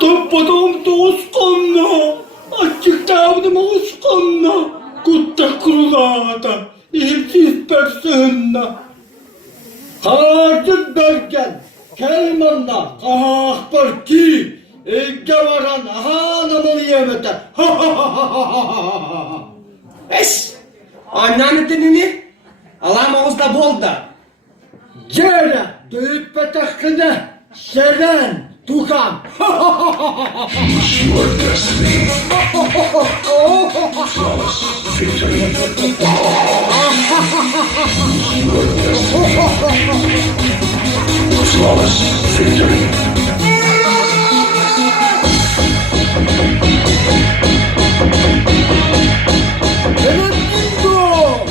Toppadam toskanna, açıktaavdım oskanna, kutta kurulada, ilsiz personna. Harcık berken, kelmanna, kahpar ki, gavaran hanımını yemete. Eş! Anneanne denini alamağızda bol da. Cere, döyüt petakını, seren, tukam. Your destiny. Flawless victory. Your destiny. Flawless victory. Evet, bingo!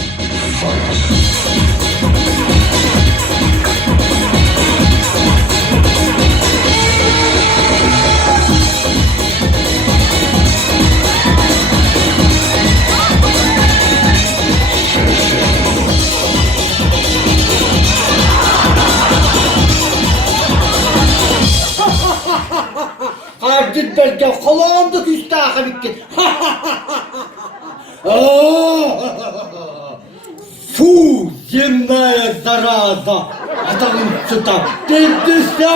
Harcık berken, kulağımda küstahı bitti. Фу, земная зараза! Adamın çıta, dedişa!